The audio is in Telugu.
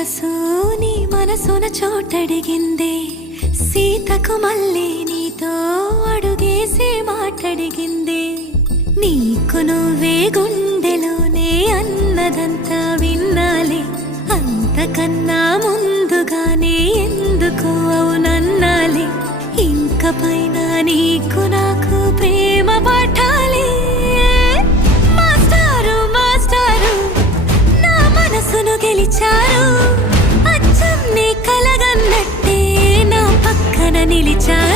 మనసు నీ మనసున చోటడిగిందే, సీతకు మళ్ళీ నీతో అడుగేసి మాటడిగిందే. నీకు నువ్వే గుండెలోనే అన్నదంతా విన్నాలే, అంతకన్నా ముందుగానే ఎందుకు అవునన్నాలే. ఇంక పైన నీకు నాకు ప్రేమ పాఠాలే. మాస్టారు మాస్టారు నా మనసును గెలిచారు, అచ్చం నీ కలగన్నట్టే నా పక్కన నిలిచారు.